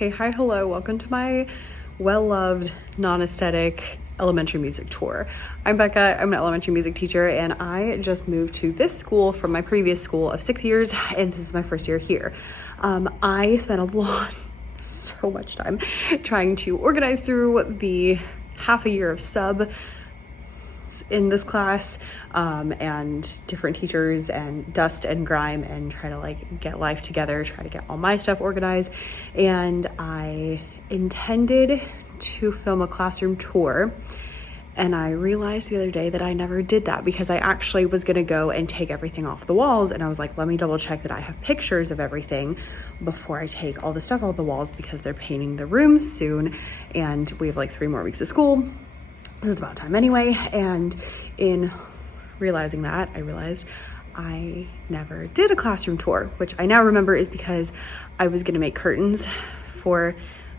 Hey, hi, hello, welcome to my well-loved, non-aesthetic elementary music tour. I'm Becca, I'm an elementary music teacher, and I just moved to this school from my previous school of 6 years, and this is my first year here. I spent so much time trying to organize through the half a year of sub in this class, and different teachers and dust and grime, and try to like get life together, try to get all my stuff organized. And I intended to film a classroom tour, and I realized the other day that I never did that because I actually was gonna go and take everything off the walls, and I was like, let me double check that I have pictures of everything before I take all the stuff off the walls, because they're painting the rooms soon and we have like 3 more weeks of school. This is about time anyway. And in realizing that, I realized I never did a classroom tour, which I now remember is because I was gonna make curtains for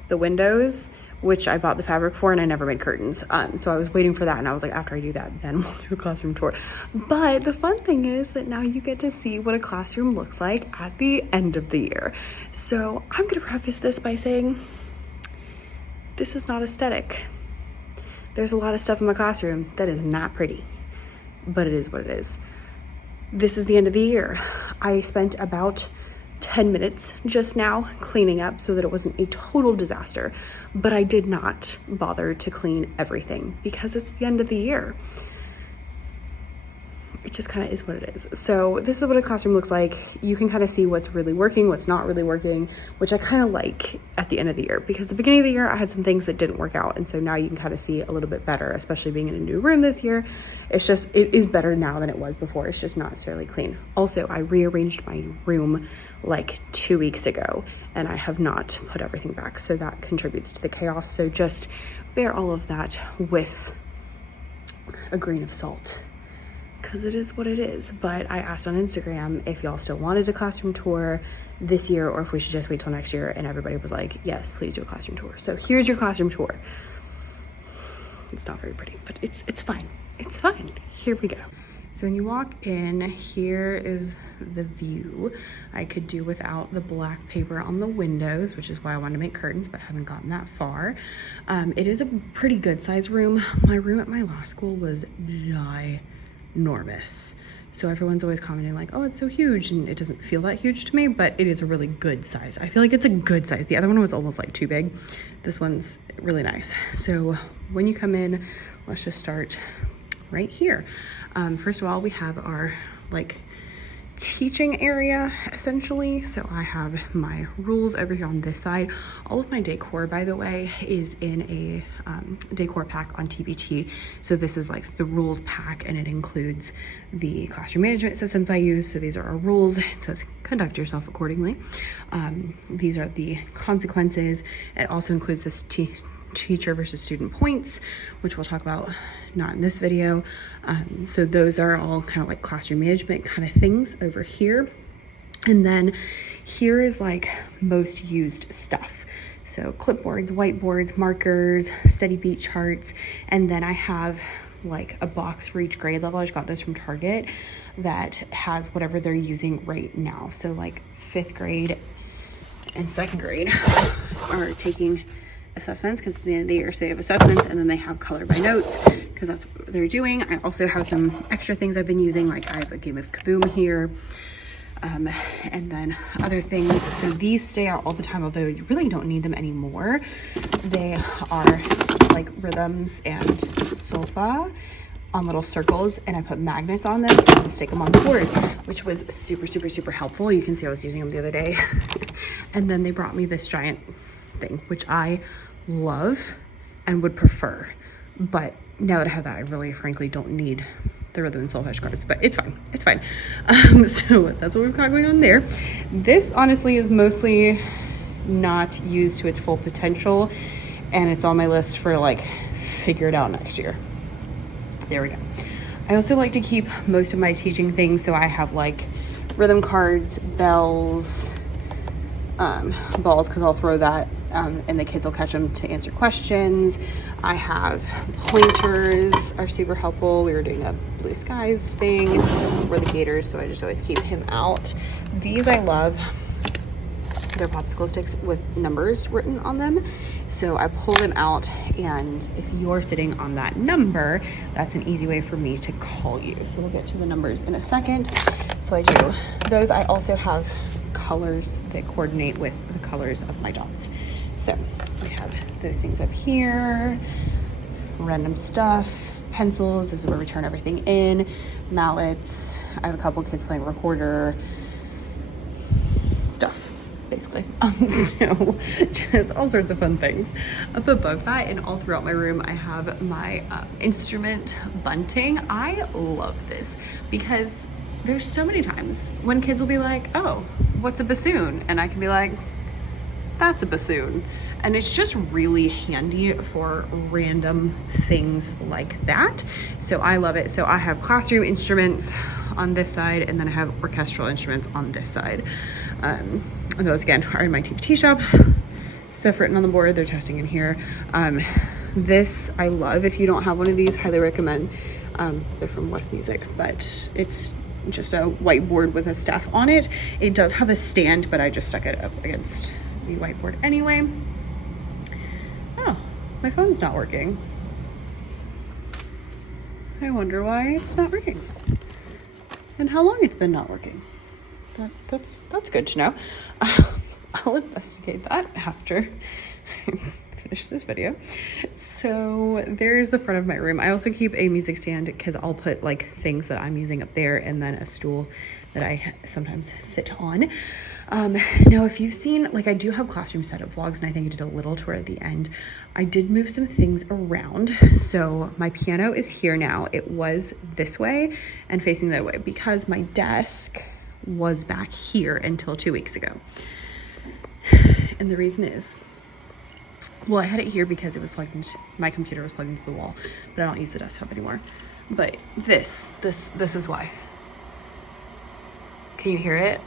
the windows, which I bought the fabric for, and I never made curtains. So I was waiting for that, and I was like, after I do that, then we'll do a classroom tour. But the fun thing is that now you get to see what a classroom looks like at the end of the year. So I'm gonna preface this by saying, this is not aesthetic. There's a lot of stuff in my classroom that is not pretty, but it is what it is. This is the end of the year. I spent about 10 minutes just now cleaning up so that it wasn't a total disaster, but I did not bother to clean everything because it's the end of the year. It just kind of is what it is. So this is what a classroom looks like. You can kind of see what's really working, what's not really working, which I kind of like at the end of the year, because the beginning of the year I had some things that didn't work out. And so now you can kind of see a little bit better, especially being in a new room this year. It is better now than it was before. It's just not necessarily clean. Also, I rearranged my room like 2 weeks ago, and I have not put everything back. So that contributes to the chaos. So just bear all of that with a grain of salt, because it is what it is. But I asked on Instagram if y'all still wanted a classroom tour this year, or if we should just wait till next year, and everybody was like, yes, please do a classroom tour. So here's your classroom tour. It's not very pretty, but it's fine. It's fine. Here we go. So when you walk in, here is the view. I could do without the black paper on the windows, which is why I wanted to make curtains, but haven't gotten that far. It is a pretty good size room. My room at my law school was ginormous. So everyone's always commenting like, oh, it's so huge, and it doesn't feel that huge to me, but it is a really good size. I feel like it's a good size. The other one was almost like too big. This one's really nice. So when you come in, let's just start right here. First of all, we have our like teaching area essentially. So I have my rules over here on this side. All of my decor, by the way, is in a decor pack on TBT. So this is like the rules pack, and it includes the classroom management systems I use. So these are our rules. It says conduct yourself accordingly. These are the consequences. It also includes this teacher versus student points, which we'll talk about not in this video. So those are all kind of like classroom management kind of things over here. And then here is like most used stuff. So clipboards, whiteboards, markers, study beat charts. And then I have like a box for each grade level. I just got this from Target that has whatever they're using right now. So like 5th grade and 2nd grade are taking assessments because it's the end of the year, so they have assessments, and then they have color by notes because that's what they're doing. I also have some extra things I've been using, like I have a game of Kaboom here, and then other things. So these stay out all the time, although you really don't need them anymore. They are like rhythms and solfa on little circles, and I put magnets on them so I can stick them on the board, which was super helpful. You can see I was using them the other day. And then they brought me this giant thing, which I love and would prefer, but now that I have that, I really frankly don't need the rhythm and solfege cards, but it's fine. So that's what we've got going on there. This honestly is mostly not used to its full potential, and it's on my list for like figure it out next year. There we go. I also like to keep most of my teaching things, so I have like rhythm cards, bells, balls, because I'll throw that and the kids will catch them to answer questions. I have pointers, are super helpful. We were doing a blue skies thing for the gators, so I just always keep him out. These I love. they're popsicle sticks with numbers written on them. So I pull them out, and if you're sitting on that number, that's an easy way for me to call you. So we'll get to the numbers in a second. So I do those. I also have colors that coordinate with the colors of my dots. So I have those things up here, random stuff, pencils, this is where we turn everything in, mallets, I have a couple kids playing recorder, stuff, basically. So just all sorts of fun things. Up above that and all throughout my room, I have my instrument bunting. I love this because there's so many times when kids will be like, oh, what's a bassoon? And I can be like, that's a bassoon. And it's just really handy for random things like that. So I love it. So I have classroom instruments on this side, and then I have orchestral instruments on this side. And those again are in my TPT shop. Stuff written on the board, they're testing in here. This I love. If you don't have one of these, highly recommend. They're from West Music, but it's just a whiteboard with a staff on it. It does have a stand, but I just stuck it up against the whiteboard anyway. Oh, my phone's not working. I wonder why it's not working and how long it's been not working. That's good to know. I'll investigate that after I finish this video. So there's the front of my room. I also keep a music stand because I'll put like things that I'm using up there, and then a stool that I sometimes sit on. Now if you've seen, like I do have classroom setup vlogs, and I think I did a little tour at the end. I did move some things around. So my piano is here now. It was this way and facing that way because my desk was back here until 2 weeks ago. And the reason is, well, I had it here because it was plugged into, my computer was plugged into the wall, but I don't use the desktop anymore. But this is why. Can you hear it?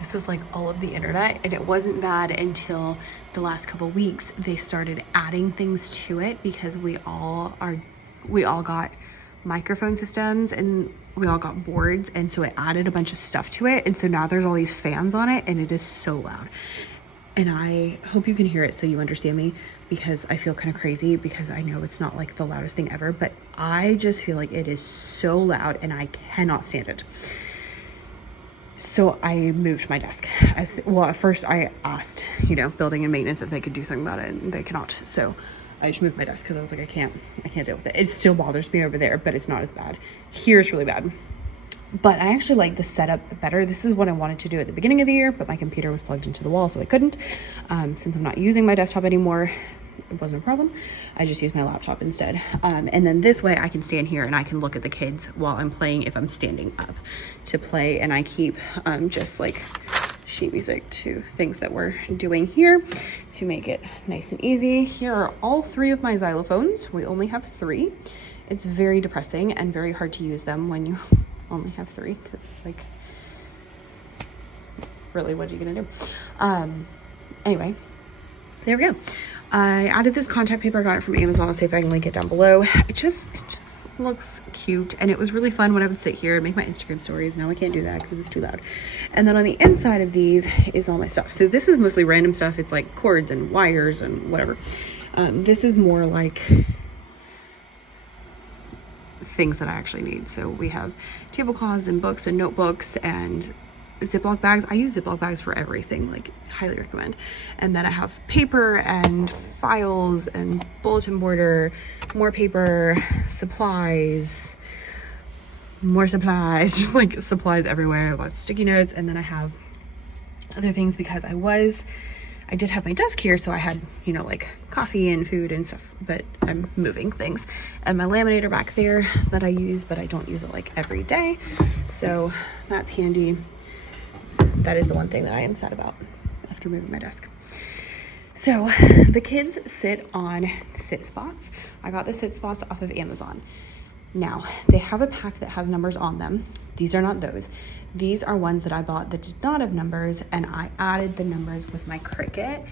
This is like all of the internet, and it wasn't bad until the last couple weeks. They started adding things to it because we all got microphone systems and we all got boards, and so it added a bunch of stuff to it, and so now there's all these fans on it, and it is so loud. And I hope you can hear it so you understand me, because I feel kind of crazy because I know it's not like the loudest thing ever, but I just feel like it is so loud and I cannot stand it. So I moved my desk. Well, at first I asked, building and maintenance if they could do something about it, and they cannot. So I just moved my desk because I was like, I can't deal with it. It still bothers me over there, but it's not as bad. Here it's really bad. But I actually like the setup better. This is what I wanted to do at the beginning of the year, but my computer was plugged into the wall, so I couldn't. Since I'm not using my desktop anymore, it wasn't a problem. I just used my laptop instead. And then this way I can stand here and I can look at the kids while I'm playing if I'm standing up to play. And I keep just like sheet music to things that we're doing here to make it nice and easy. Here are all 3 of my xylophones. We only have 3. It's very depressing and very hard to use them when you only have 3, because it's like, really, what are you gonna do? Anyway, there we go. I added this contact paper. I got it from Amazon. I'll see if I can link it down below. It just looks cute, and it was really fun when I would sit here and make my Instagram stories. Now I can't do that because it's too loud. And then on the inside of these is all my stuff. So this is mostly random stuff. It's like cords and wires and whatever. This is more like things that I actually need. So we have tablecloths and books and notebooks and Ziploc bags. I use Ziploc bags for everything, like highly recommend. And then I have paper and files and bulletin boarder, more paper, supplies, more supplies, just like supplies everywhere, lots of sticky notes. And then I have other things because I did have my desk here, so I had, like coffee and food and stuff, but I'm moving things. And my laminator back there that I use, but I don't use it like every day. So that's handy. That is the one thing that I am sad about after moving my desk. So the kids sit on sit spots. I got the sit spots off of Amazon. Now they have a pack that has numbers on them. These are not those. These are ones that I bought that did not have numbers, and I added the numbers with my Cricut,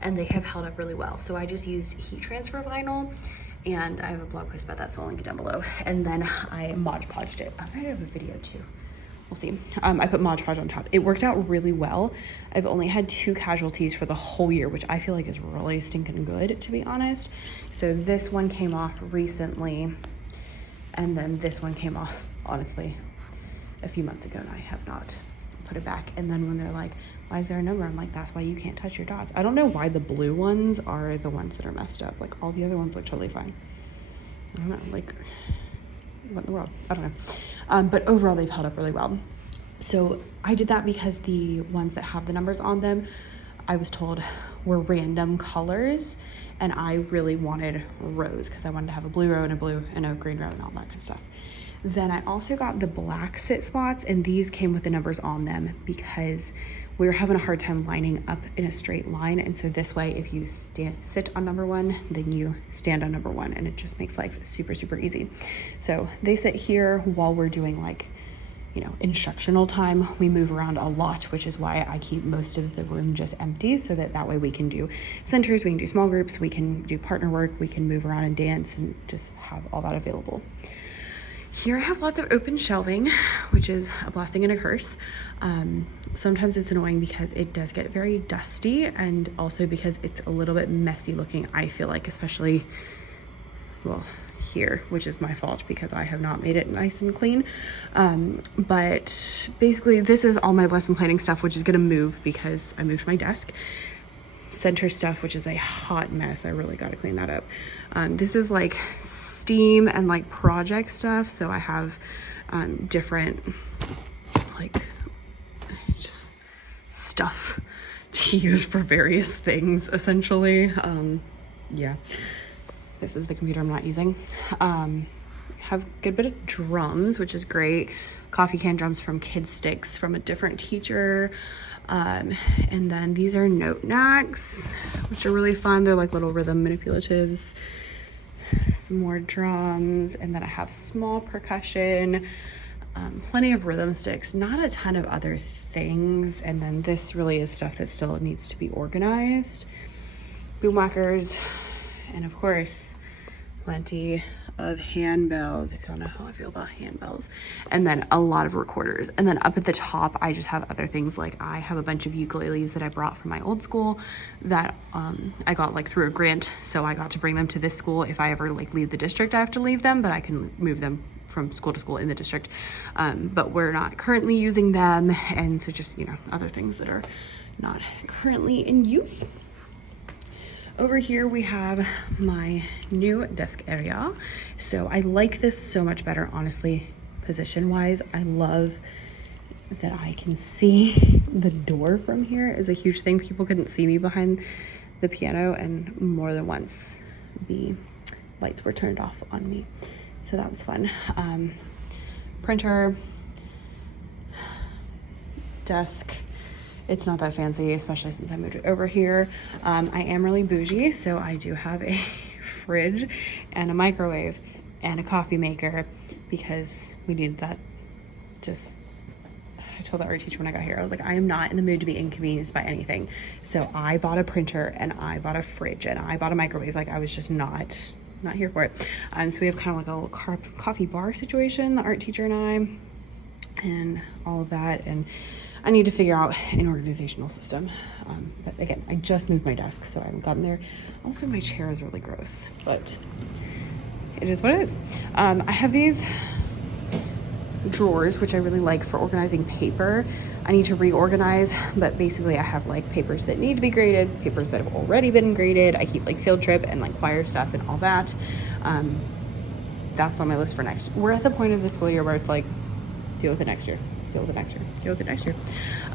and they have held up really well. So I just used heat transfer vinyl, and I have a blog post about that, so I'll link it down below. And then I Mod Podged it. I might have a video too. we'll see. I put Mod Podge on top. It worked out really well. I've only had 2 casualties for the whole year, which I feel like is really stinking good, to be honest. So this one came off recently, and then this one came off, honestly, a few months ago, and I have not put it back. And then when they're like, why is there a number? I'm like, that's why you can't touch your dots. I don't know why the blue ones are the ones that are messed up. Like, all the other ones look totally fine. I don't know, like, what in the world? I don't know. But overall, they've held up really well. So I did that because the ones that have the numbers on them, I was told were random colors, and I really wanted rose because I wanted to have a blue row and a green row and all that kind of stuff. Then I also got the black sit spots, and these came with the numbers on them because we were having a hard time lining up in a straight line. And so this way, if you sit on number 1, then you stand on number 1, and it just makes life super, super easy. So they sit here while we're doing, like, you know, instructional time. We move around a lot, which is why I keep most of the room just empty, so that way we can do centers, we can do small groups, we can do partner work, we can move around and dance and just have all that available. Here I have lots of open shelving, which is a blessing and a curse. Sometimes it's annoying because it does get very dusty, and also because it's a little bit messy looking, I feel like, especially, well, here, which is my fault because I have not made it nice and clean. But basically this is all my lesson planning stuff, which is gonna move because I moved my desk. Center stuff, which is a hot mess. I really got to clean that up. This is like STEAM and like project stuff. So I have different like just stuff to use for various things, essentially. Yeah, this is the computer I'm not using. Have a good bit of drums, which is great. Coffee can drums from Kid Sticks from a different teacher. And then these are note knacks, which are really fun. They're like little rhythm manipulatives. Some more drums, and then I have small percussion, plenty of rhythm sticks, not a ton of other things. And then this really is stuff that still needs to be organized. Boom whackers, and of course, plenty of handbells, if y'all know how I feel about handbells, and then a lot of recorders. And then up at the top, I just have other things. Like I have a bunch of ukuleles that I brought from my old school that I got like through a grant, so I got to bring them to this school. If I ever like leave the district, I have to leave them, but I can move them from school to school in the district. But we're not currently using them, and so just, you know, other things that are not currently in use. Over here we have my new desk area. So I like this so much better, honestly, position wise. I love that I can see the door from here. Is a huge thing. People couldn't see me behind the piano, and more than once the lights were turned off on me. So that was fun. Printer, desk. It's not that fancy, especially since I moved it over here. I am really bougie, so I do have a fridge and a microwave and a coffee maker because we needed that. I told the art teacher when I got here, I was like, I am not in the mood to be inconvenienced by anything. So I bought a printer and I bought a fridge and I bought a microwave. Like I was just not here for it. So we have kind of like a little coffee bar situation, the art teacher and I, and all of that. And I need to figure out an organizational system. But again, I just moved my desk, so I haven't gotten there. Also, my chair is really gross, but it is what it is. I have these drawers, which I really like for organizing paper. I need to reorganize, but basically I have like papers that need to be graded, papers that have already been graded. I keep like field trip and like choir stuff and all that. That's on my list for next. We're at the point of the school year where it's like, deal with it next year. Deal with it next year. Deal with it next year.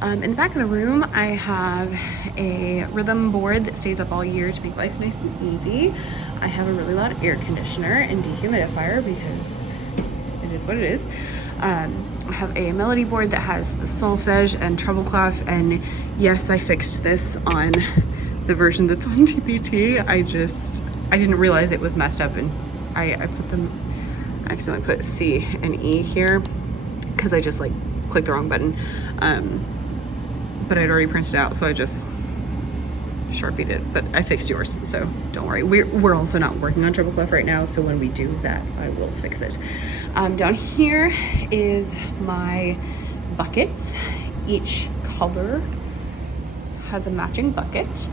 In the back of the room, I have a rhythm board that stays up all year to make life nice and easy. I have a really loud air conditioner and dehumidifier because it is what it is. I have a melody board that has the solfege and treble clef, and yes, I fixed this on the version that's on TPT. I didn't realize it was messed up, and I accidentally put C and E here because I just like clicked the wrong button, but I'd already printed it out, so I just Sharpied it, but I fixed yours, so don't worry. We're also not working on treble clef right now, so when we do that, I will fix it. Down here is my buckets. Each color has a matching bucket.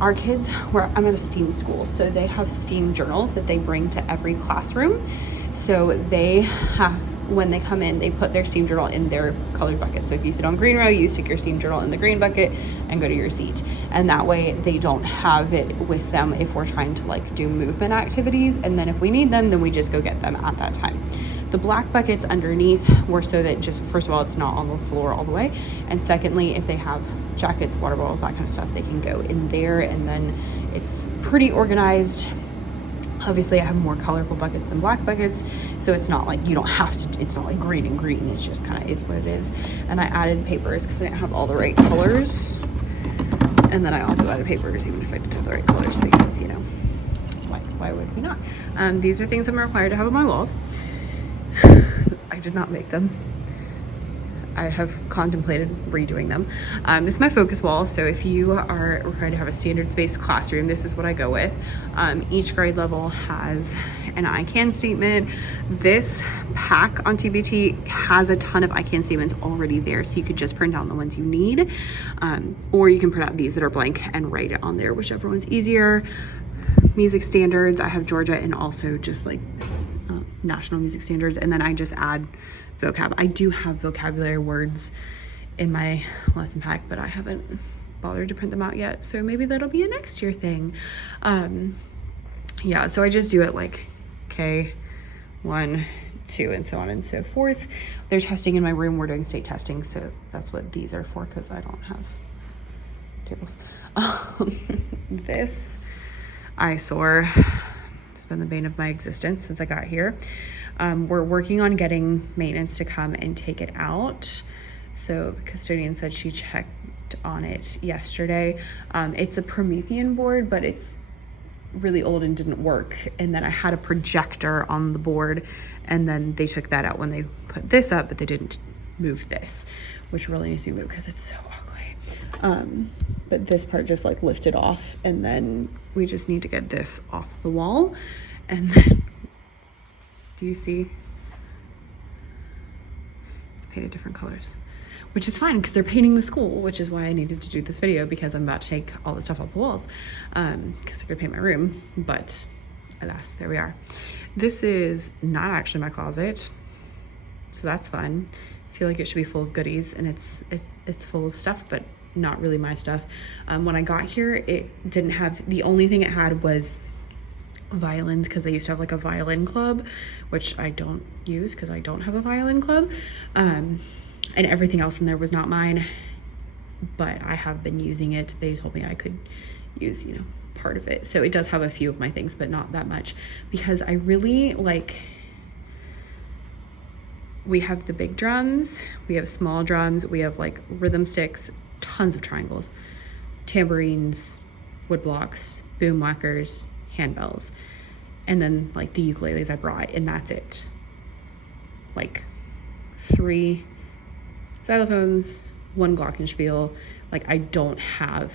Our kids, I'm at a STEAM school, so they have STEAM journals that they bring to every classroom. So they have, when they come in, they put their STEAM journal in their colored bucket. So if you sit on green row, you stick your STEAM journal in the green bucket and go to your seat. And that way they don't have it with them if we're trying to like do movement activities. And then if we need them, then we just go get them at that time. The black buckets underneath were so that just, first of all, it's not on the floor all the way. And secondly, if they have jackets, water bottles, that kind of stuff, they can go in there, and then it's pretty organized. Obviously I have more colorful buckets than black buckets, so it's not like you don't have to, it's not like green and green, it's just kind of is what it is. And I added papers because I didn't have all the right colors, and then I also added papers even if I didn't have the right colors, because you know, why would we not? These are things I'm required to have on my walls. I did not make them. I have contemplated redoing them. This is my focus wall. So if you are required to have a standards-based classroom, this is what I go with. Each grade level has an I can statement. This pack on TBT has a ton of I can statements already there. So you could just print out the ones you need, or you can print out these that are blank and write it on there, whichever one's easier. Music standards, I have Georgia and also just like national music standards. And then I just add vocab. I do have vocabulary words in my lesson pack, but I haven't bothered to print them out yet. So maybe that'll be a next year thing. Yeah, so I just do it like K, 1, 2, and so on and so forth. They're testing in my room. We're doing state testing. So that's what these are for, because I don't have tables. This eyesore has been the bane of my existence since I got here. We're working on getting maintenance to come and take it out. So the custodian said she checked on it yesterday. It's a Promethean board, but it's really old and didn't work. And then I had a projector on the board, and then they took that out when they put this up, but they didn't move this, which really needs to be moved because it's so ugly. But this part just like lifted off, and then we just need to get this off the wall. And then, do you see? It's painted different colors, which is fine because they're painting the school, which is why I needed to do this video, because I'm about to take all the stuff off the walls because they're gonna paint my room. But alas, there we are. This is not actually my closet, so that's fun. I feel like it should be full of goodies, and it's full of stuff, but not really my stuff. When I got here, it didn't have, the only thing it had was violins, because they used to have like a violin club, which I don't use because I don't have a violin club. And everything else in there was not mine, but I have been using it. They told me I could use, you know, part of it. So it does have a few of my things, but not that much, because I really like, we have the big drums, we have small drums, we have like rhythm sticks, tons of triangles, tambourines, wood blocks, boom whackers, handbells, and then like the ukuleles I brought, and that's it. Like 3 xylophones, 1 glockenspiel. Like I don't have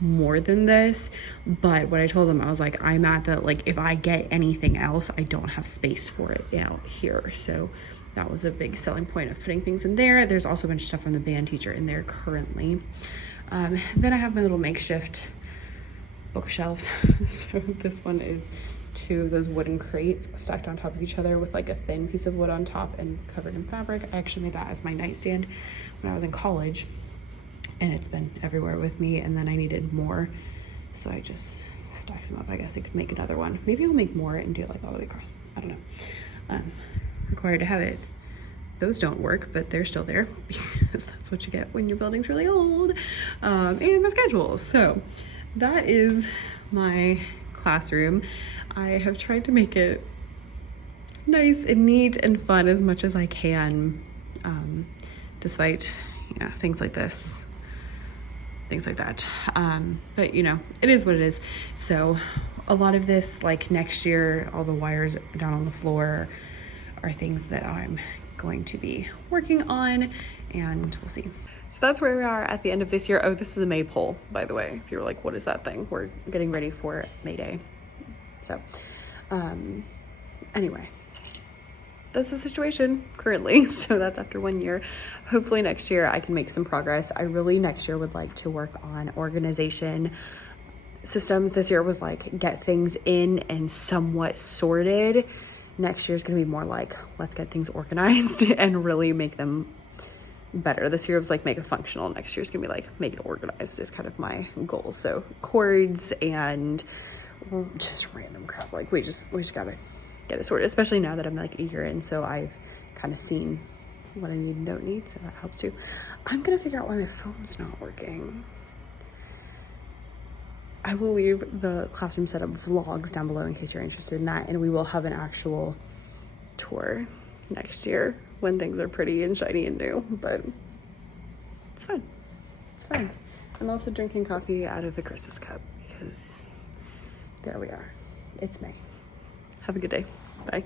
more than this, but what I told them, I was like, I'm at the, like, if I get anything else, I don't have space for it out here. So that was a big selling point of putting things in there. There's also a bunch of stuff from the band teacher in there currently. Then I have my little makeshift bookshelves. So this one is 2 of those wooden crates stacked on top of each other with like a thin piece of wood on top and covered in fabric. I actually made that as my nightstand when I was in college, and it's been everywhere with me, and then I needed more, so I just stacked them up. I guess I could make another one. Maybe I'll make more and do it like all the way across. I don't know. Required to have it. Those don't work, but they're still there because that's what you get when your building's really old. And my schedule. So that is my classroom. I have tried to make it nice and neat and fun as much as I can, despite, you know, things like this, things like that. But you know, it is what it is. So a lot of this, like next year, all the wires down on the floor are things that I'm going to be working on, and we'll see. So that's where we are at the end of this year. Oh, this is a maypole, by the way. If you're like, what is that thing? We're getting ready for May Day. So, anyway, that's the situation currently. So that's after 1 year. Hopefully next year I can make some progress. I really next year would like to work on organization systems. This year was like get things in and somewhat sorted. Next year is going to be more like, let's get things organized and really make them better. This year was like make it functional. Next year's gonna be like make it organized is kind of my goal. So cords and just random crap. Like we just gotta get it sorted, especially now that I'm like a year in. So I've kind of seen what I need and don't need, so that helps too. I'm gonna figure out why my phone's not working. I will leave the classroom setup vlogs down below in case you're interested in that, and we will have an actual tour next year when things are pretty and shiny and new, but it's fine. It's fine. I'm also drinking coffee out of the Christmas cup because there we are. It's May. Have a good day. Bye.